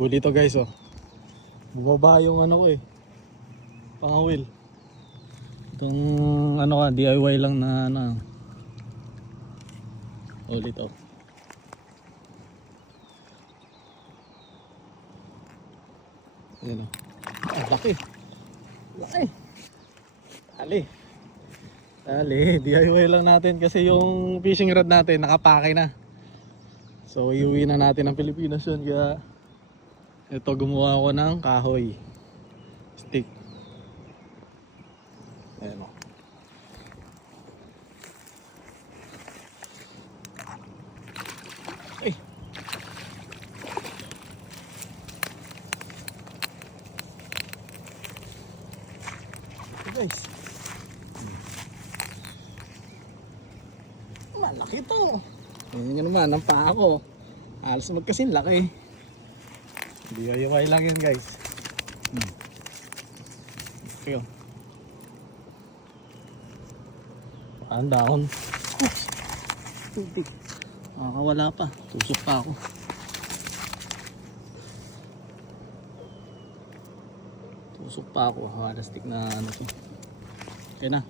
Huli to guys, oh. Bumaba yung ano ko eh, pangawil. Itong ano ka, DIY lang na ano. Huli to. Ayan, oh. Ah, laki. Laki. Dali. Dali, DIY lang natin kasi yung fishing rod natin nakapake na. So iuwi na natin ang Pilipinas yun, kaya ito gumawa ko ng kahoy stick. Ayan, o. Ay. Ito guys, malaki to. Ayan nga naman ang paa ko, halos magkasing laki. DIY lang yun guys. Okay, oh. Ang dahon. Tubig. Wala pa. Tusok pa ako. Tusok pa ako. Stick na ano to. Okay na.